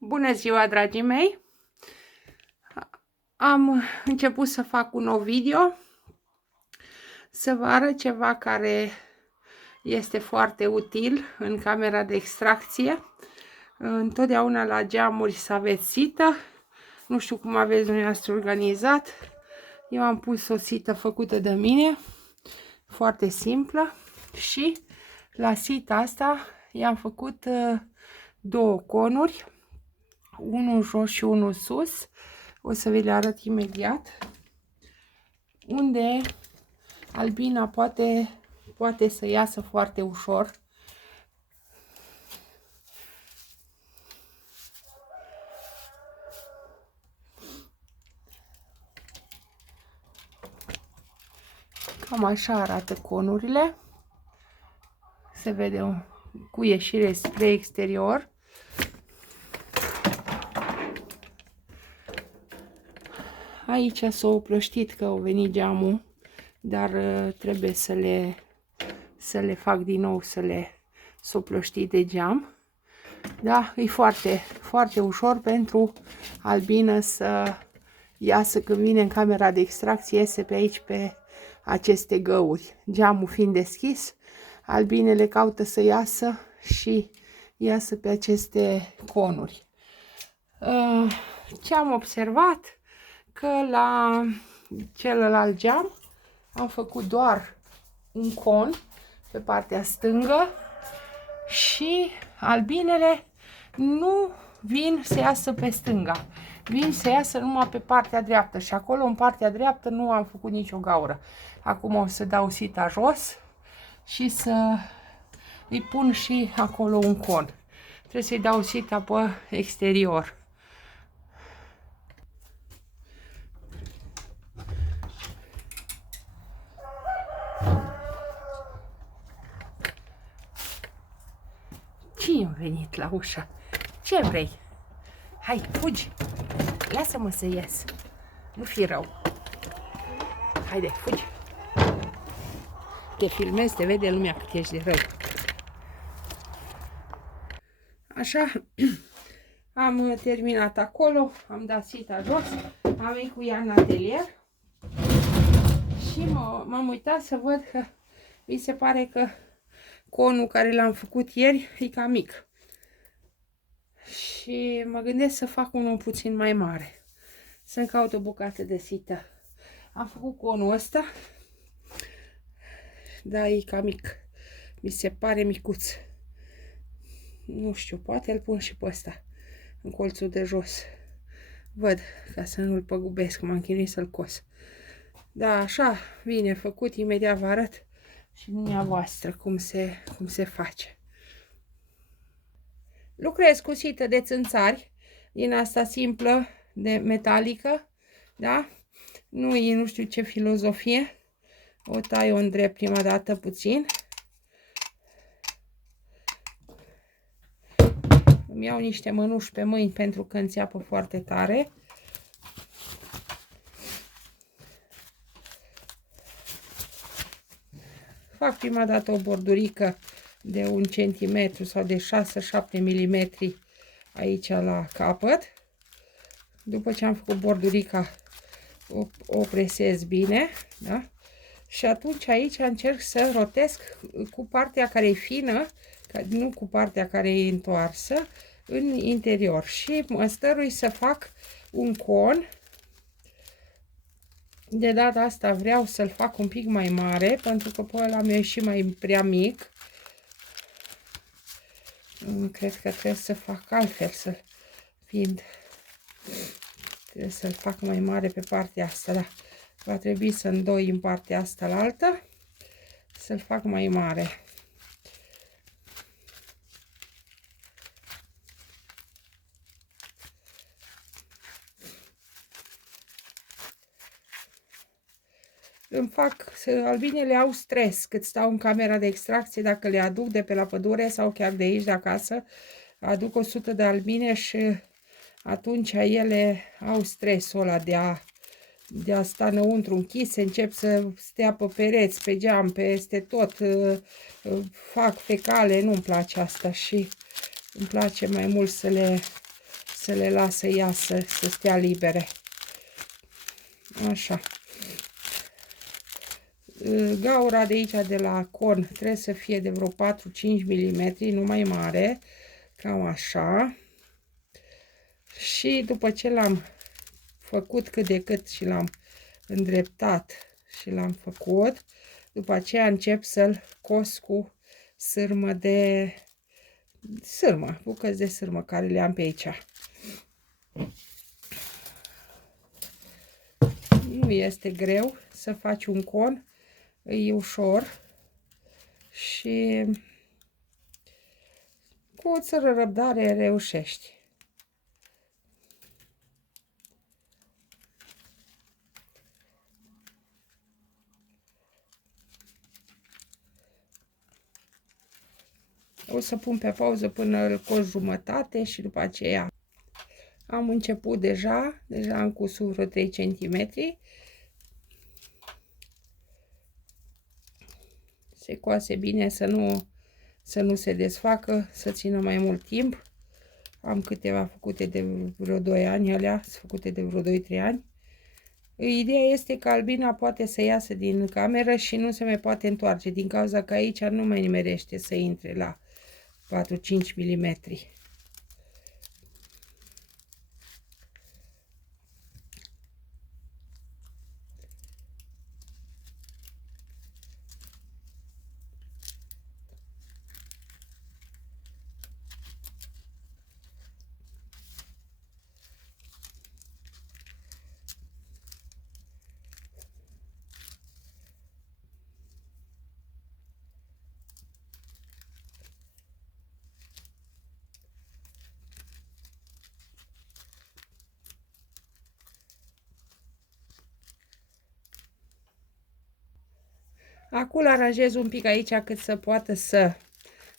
Bună ziua, dragii mei! Am început să fac un nou video, să vă arăt ceva care este foarte util în camera de extracție. Întotdeauna la geamuri să aveți sită. Nu știu cum aveți dumneavoastră organizat. Eu am pus o sită făcută de mine, foarte simplă, și la sita asta i-am făcut două conuri, unul jos și unul sus. O să vi le arăt imediat, unde albina poate să iasă foarte ușor. Cam așa arată conurile. Se vede cu ieșire spre exterior. Aici s-a oplăștit că au venit geamul, dar trebuie să le fac din nou, să le soplăști de geam. Da, e foarte ușor pentru albină să iasă când vine în camera de extracție, iese pe aici, pe aceste găuri. Geamul fiind deschis, albinele caută să iasă și iasă pe aceste conuri. Ce am observat? Că la celălalt geam am făcut doar un con pe partea stângă și albinele nu vin să iasă pe stânga, vin să iasă numai pe partea dreaptă și acolo în partea dreaptă nu am făcut nicio gaură. Acum o să dau sita jos și să îi pun și acolo un con. Trebuie să-i dau sita pe exterior. Cine a venit la ușă? Ce vrei? Hai, fugi! Lasă-mă să ies. Nu fi rău. Haide, fugi! Te filmezi, te vede lumea cât ești de rău. Așa, am terminat acolo, am dat sita jos, am venit cu ea în atelier și m-am uitat să văd că mi se pare că conul care l-am făcut ieri e cam mic. Și mă gândesc să fac unul puțin mai mare. Să-mi caut o bucată de sită. Am făcut conul ăsta. Da, e cam mic. Mi se pare micuț. Nu știu, poate îl pun și pe ăsta, în colțul de jos. Văd, ca să nu-l păgubesc, m-am chinuit să-l cos. Da, așa, bine făcut, imediat vă arăt și dumneavoastră cum se face. Lucrez cu sită de țânțari, din asta simplă, de metalică, da? Nu știu ce filozofie. O tai în drept prima dată puțin. Îmi iau niște mănuși pe mâini pentru că înțeapă foarte tare. Fac prima dată o bordurică de 1 cm sau de 6-7 mm aici la capăt. După ce am făcut bordurica, o presez bine, da? Și atunci aici încerc să rotesc cu partea care e fină, nu cu partea care e întoarsă, în interior. Și mă stărui să fac un con. De data asta vreau să-l fac un pic mai mare, pentru că pe ăla mi-a ieșit mai prea mic. Cred că trebuie să fac altfel, trebuie să-l fac mai mare pe partea asta, da. Va trebui să îndoi în partea asta la altă, să-l fac mai mare. Albinele au stres cât stau în camera de extracție, dacă le aduc de pe la pădure sau chiar de aici de acasă, aduc 100 de albine și atunci ele au stresul ăla de a sta înăuntru închise, încep să stea pe pereți, pe geam, peste tot, fac fecale, nu-mi place asta și îmi place mai mult să să le las să iasă, să stea libere. Așa. Gaura de aici, de la con, trebuie să fie de vreo 4-5 mm, nu mai mare, cam așa. Și după ce l-am făcut cât de cât și l-am îndreptat și l-am făcut, după aceea încep să-l cos cu sârmă de sârmă, bucăți de sârmă care le am pe aici. Nu este greu să faci un con, e ușor și cu o țără răbdare reușești. O să pun pe pauză până îl cos jumătate și după aceea am început deja am cusut vreo 3 cm. Se coase bine să nu se desfacă, să țină mai mult timp. Am câteva făcute de vreo 2 ani, alea sunt făcute de vreo 2-3 ani. Ideea este că albina poate să iasă din cameră și nu se mai poate întoarce, din cauza că aici nu mai nimerește să intre la 4-5 mm. Acum aranjez un pic aici cât să poată să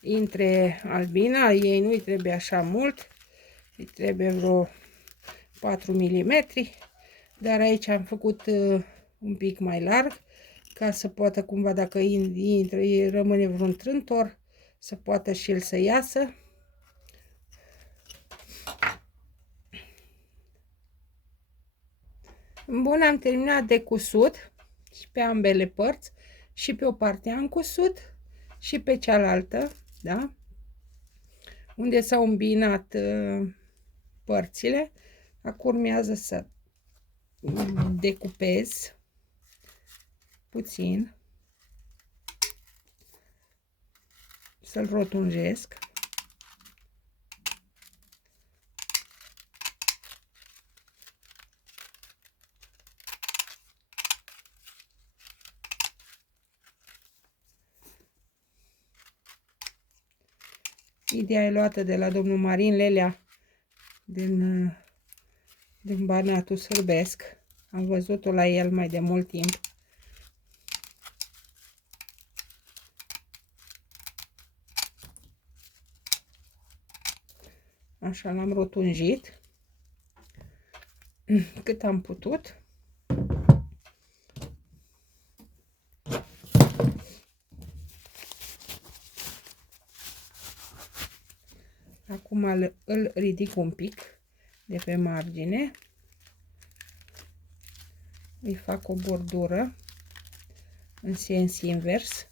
intre albina. Ei nu-i trebuie așa mult, îi trebuie vreo 4 mm, dar aici am făcut un pic mai larg ca să poată cumva, dacă intră, rămâne vreun trântor, să poată și el să iasă. Bun, am terminat de cusut și pe ambele părți, și pe o parte am cusut și pe cealaltă, da? Unde s-au îmbinat părțile. Acum urmează să decupez puțin, să-l rotunjesc. Ideea e luată de la domnul Marin Lelea din Banatul Sârbesc. Am văzut-o la el mai de mult timp. Așa l-am rotunjit cât am putut. Acum îl ridic un pic de pe margine. Îi fac o bordură în sens invers.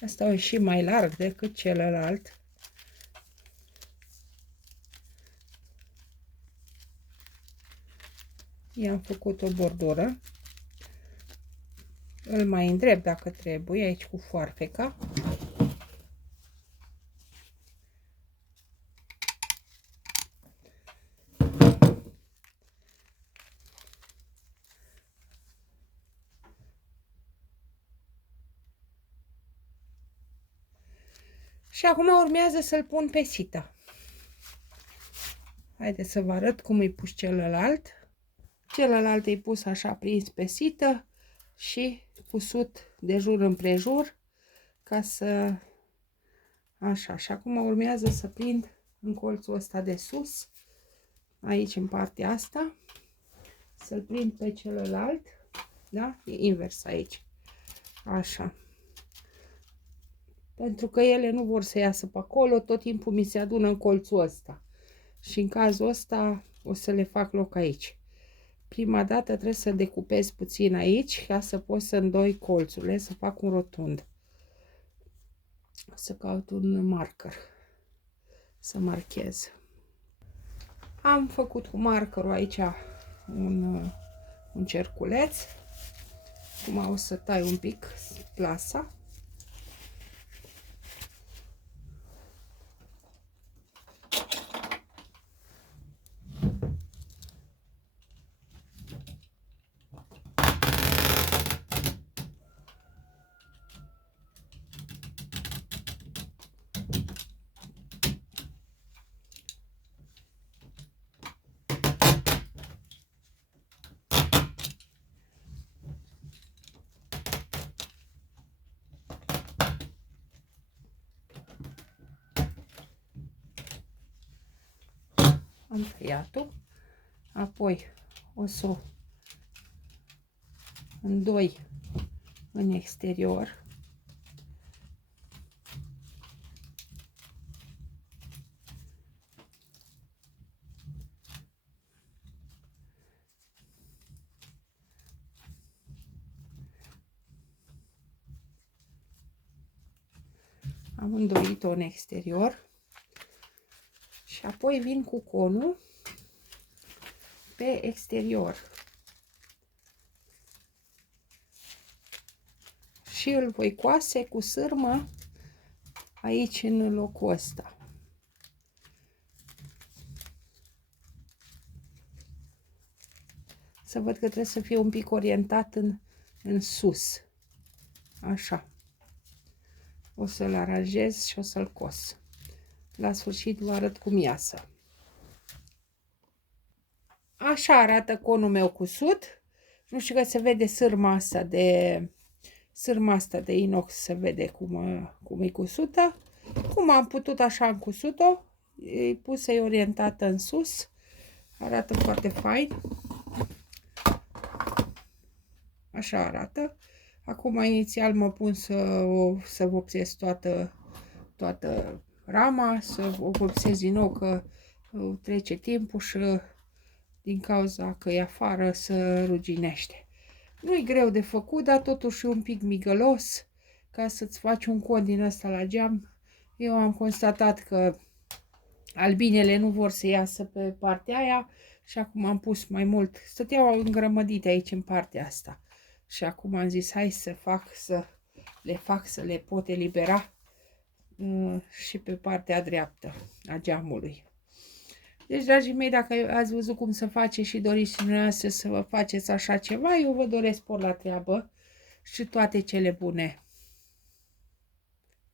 Asta e și mai larg decât celălalt. I-am făcut o bordură. Îl mai îndrept dacă trebuie aici cu foarfeca. Și acum urmează să-l pun pe sită. Haideți să vă arăt cum îi pus celălalt. Celălalt e pus așa prins pe sită și cusut de jur împrejur ca să... Așa, și acum urmează să prind în colțul ăsta de sus, aici în partea asta, să-l prind pe celălalt, Da? E invers aici. Așa. Pentru că ele nu vor să iasă pe acolo, tot timpul mi se adună în colțul ăsta. Și în cazul ăsta o să le fac loc aici. Prima dată trebuie să decupez puțin aici ca să pot să îndoi colțurile, să fac un rotund. O să caut un marker să marchez. Am făcut cu markerul aici un cerculeț. Acum o să tai un pic plasa. Am tăiat-o, apoi o să o îndoi în exterior. Am îndoit-o în exterior și apoi vin cu conul pe exterior și îl voi coase cu sârmă aici în locul ăsta. Să văd că trebuie să fie un pic orientat în sus. Așa. O să-l aranjez și o să-l cos. La sfârșit vă arăt cum iasă. Așa arată conul meu cusut. Nu știu că se vede sârma asta de inox, se vede cum e cusută. Cum am putut, așa am cusut-o. E pusă, e orientată în sus. Arată foarte fain. Așa arată. Acum inițial mă pun să vopsez toată rama, să o vopsez din nou că trece timpul și din cauza că e afară să ruginește. Nu e greu de făcut, dar totuși e un pic migălos ca să-ți faci un con din ăsta la geam. Eu am constatat că albinele nu vor să iasă pe partea aia și acum am pus mai mult. Stăteau îngrămădite aici în partea asta. Și acum am zis, hai să le pot elibera și pe partea dreaptă a geamului. Deci, dragii mei, dacă ați văzut cum se face și doriți și dumneavoastră să vă faceți așa ceva, eu vă doresc spor la treabă și toate cele bune.